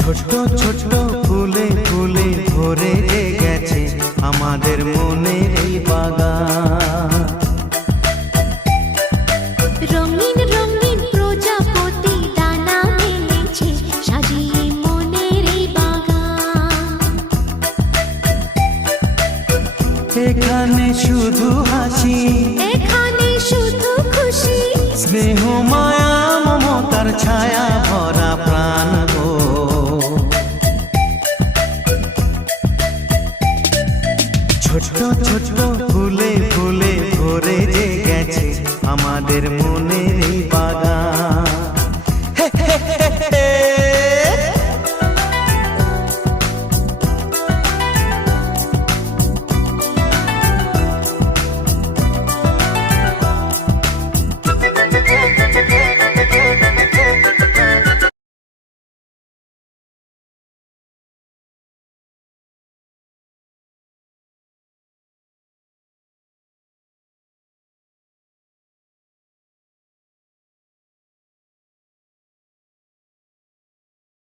ছোট ছোট ফুলে ফুলে ভরে গেছে আমাদের মনের এই বাগান। রঙিন রঙিন প্রজাপতি দানা মেলেছে সাজিয়ে মনের এই বাগান। এখানে শুধু হাসি, এখানে শুধু খুশি, স্নেহ মায়া মমতার ছায়া ভরা প্রাণ গো। ছোট ছোট ফুলে ফুলে ভরে গেছে আমাদের মন